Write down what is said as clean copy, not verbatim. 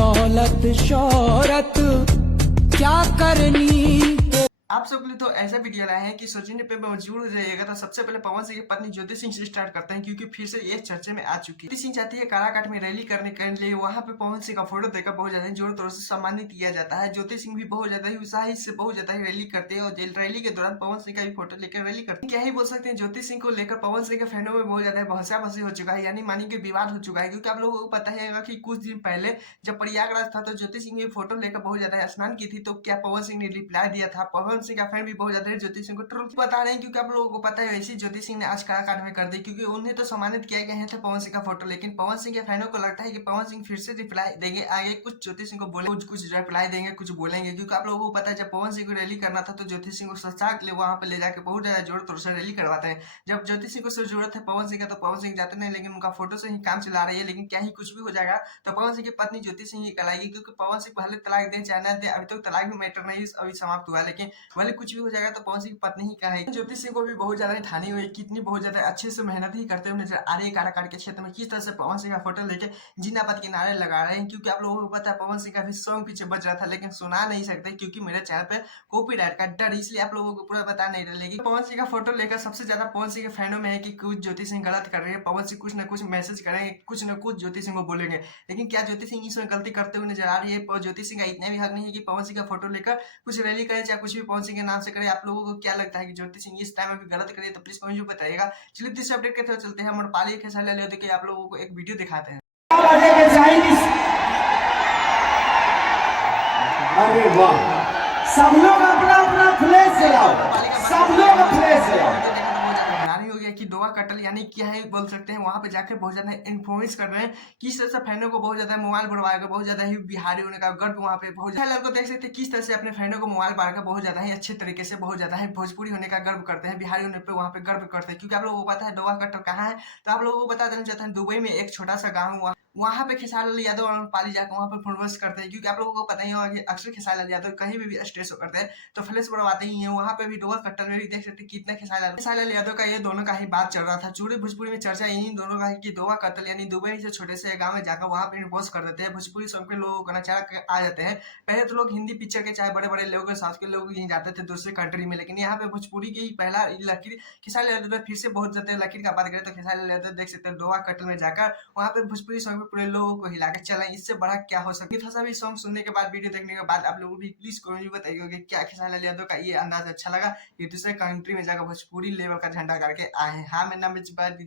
दौलत शोहरत क्या करनी। आप सब के लिए तो ऐसा वीडियो लाए हैं कि सोचने पे मजबूर हो जाइएगा। तो सबसे पहले पवन सिंह की पत्नी ज्योति सिंह से स्टार्ट करते हैं, क्योंकि फिर से ये चर्चे में आ चुकी है। ज्योति सिंह चाहती है काराकाट में रैली करने के लिए वहां पे पवन सिंह का फोटो देकर बहुत ज्यादा जोर तौर से सम्मानित किया जाता है। ज्योति सिंह भी बहुत ज्यादा ही उत्साहित से बहुत ज्यादा ही रैली करते हैं, और रैली के दौरान पवन सिंह का भी फोटो लेकर रैली करते हैं। क्या ही बोल सकते हैं, ज्योति सिंह को लेकर पवन सिंह के फैनों में बहुत ज्यादा भसाभसी हो चुका है, यानी मानी कि विवाद हो चुका है। क्योंकि आप लोगों को पता है कि कुछ दिन पहले जब प्रयागराज था तो ज्योति सिंह की फोटो लेकर बहुत ज्यादा स्नान की थी, तो क्या पवन सिंह ने रिप्लाई दिया था। पवन सिंह का फैन भी बहुत ज्यादा ज्योति सिंह को ट्रोल बता रहे हैं, क्योंकि आप लोगों को पता है वैसे ज्योति सिंह ने आज काराकाट में कर दी, क्योंकि उन्हें तो सम्मानित किया गया था पवन सिंह का फोटो। लेकिन पवन सिंह के फैनों को लगता है कि पवन सिंह फिर से रिप्लाई देंगे, आगे कुछ ज्योति सिंह को बोले, कुछ रिप्लाई देंगे, कुछ बोलेंगे। क्योंकि आप लोगों को पता है जब पवन सिंह को रैली करना था तो ज्योति सिंह को सचाक ले वहां पे ले जाकर बहुत ज्यादा जोर तोर से रैली करवाते हैं। जब ज्योति सिंह को सिर्फ जरूरत है पवन सिंह का, तो पवन सिंह जाते नहीं, लेकिन उनका फोटो से ही काम चला रही है। लेकिन क्या ही कुछ भी हो जाएगा तो पवन सिंह की पत्नी ज्योति सिंह ही कहलाएगी, क्योंकि पवन सिंह पहले तलाक दे चाहे ना दे, अभी तक तलाक भी मैटर नहीं अभी समाप्त हुआ। लेकिन भले कुछ भी हो जाएगा तो पवन सिंह की पत्नी ही कहेगी। ज्योति सिंह को भी बहुत ज्यादा ठानी हुई, कितनी बहुत ज्यादा अच्छे से मेहनत ही करते हुए नजर आ रही है काराकाट के क्षेत्र में। किस तरह से पवन सिंह का फोटो लेके जिंदाबाद के नारे लगा रहे हैं, क्योंकि आप लोगों को पता है पवन सिंह का भी सॉन्ग पीछे बज रहा था, लेकिन सुना नहीं सकते क्योंकि मेरे चैनल पे कॉपीराइट का डर, इसलिए आप लोगों को पूरा बता नहीं रहा। लेकिन पवन सिंह का फोटो लेकर सबसे ज्यादा पवन सिंह के फैनों में है कि कुछ ज्योति सिंह गलत कर रहे हैं, पवन सिंह कुछ ना कुछ मैसेज करेंगे, कुछ ना कुछ ज्योति सिंह को बोलेंगे। लेकिन क्या ज्योति सिंह इसमें गलती करते हुए नजर आ रही है? ज्योति सिंह का इतना भी हक नहीं है कि पवन सिंह का फोटो लेकर कुछ रैली करे, चाहे कुछ भी पवन सिंह के नाम से करे। आप लोगों को क्या लगता है कि ज्योति सिंह इस टाइम अभी गलत करे? तो प्लीज कमेंट में बताइएगा। चलिए तीसरे अपडेट के तरफ चलते हैं। अमरपाली खेसारी लाल यादव के आप लोगों को एक वीडियो दिखाते हैं। अरे वाह, सब लोग अपना अपना फ्लैश जलाओ, सब लोग फ्लैश जलाओ। हो गया कि दोवा कटल यानी क्या है बोल सकते हैं, वहां पे जाकर बहुत ज्यादा इन्फॉर्मेशन कर रहे हैं। किस तरह से फैनों को बहुत ज्यादा मोबाइल बढ़वाएगा, बहुत ज्यादा ही बिहारी होने का गर्व वहां पे बहुत ज्यादा को देख सकते हैं। किस तरह से अपने फैनों को मोबाइल बढ़ाकर बहुत ज्यादा ही अच्छे तरीके से बहुत ज्यादा ही भोजपुरी होने का गर्व करते हैं, बिहारी होने पे वहां पे गर्व करते हैं। क्योंकि आप लोगों को पता है दोवा कटल कहाँ है, तो आप लोगों को बता देना चाहते हैं दुबई में एक छोटा सा गाँव वहां पे खेसारी लाल यादव और अमरपाली जाकर वहां पे फुटबॉल करते हैं। क्योंकि आप लोगों को पता ही होगा कि अक्सर खेसारी लाल यादव कहीं भी स्ट्रेस करते हैं तो फ्लैश बढ़वाते ही हैं। वहां पे भी डोवा कट्टर में भी देख सकते हैं कितना खेसारी लाल यादव का ये दोनों का ही बात चल रहा था। चूड़ी भोजपुरी में चर्चा इन्हीं दोनों का है कि दोवा कत्ल यानी दुबई से छोटे से गांव में जाकर वहां पे पोस्ट कर देते हैं। भोजपुरी सॉन्ग पे लोगों को नचा आ जाते हैं। पहले तो लोग हिंदी पिक्चर के चाहे बड़े बड़े लोग साउथ के लोग ही जाते थे दूसरे कंट्री में, लेकिन यहाँ पे भोजपुरी की पहला लकीर खेसारी लाल यादव फिर से बहुत ज्यादा लकीर का बात करें तो खेसारी लाल यादव देख सकते हैं दोवा कत्ल में जाकर वहां पे भोजपुरी सॉन्ग पे पूरे लोगों को हिला के चला। इससे बड़ा क्या हो सकता है? थोड़ा सा भी सॉन्ग सुनने के बाद, वीडियो देखने के बाद आप लोगों को भी प्लीज कमेंट में बताइए कि क्या खेसारी लाल यादव का ये अंदाज अच्छा लगा, ये दूसरे कंट्री में जाकर भोजपुरी लेवल का झंडा करके आए हैं। हाँ, मेरा नाम है, दीजिए।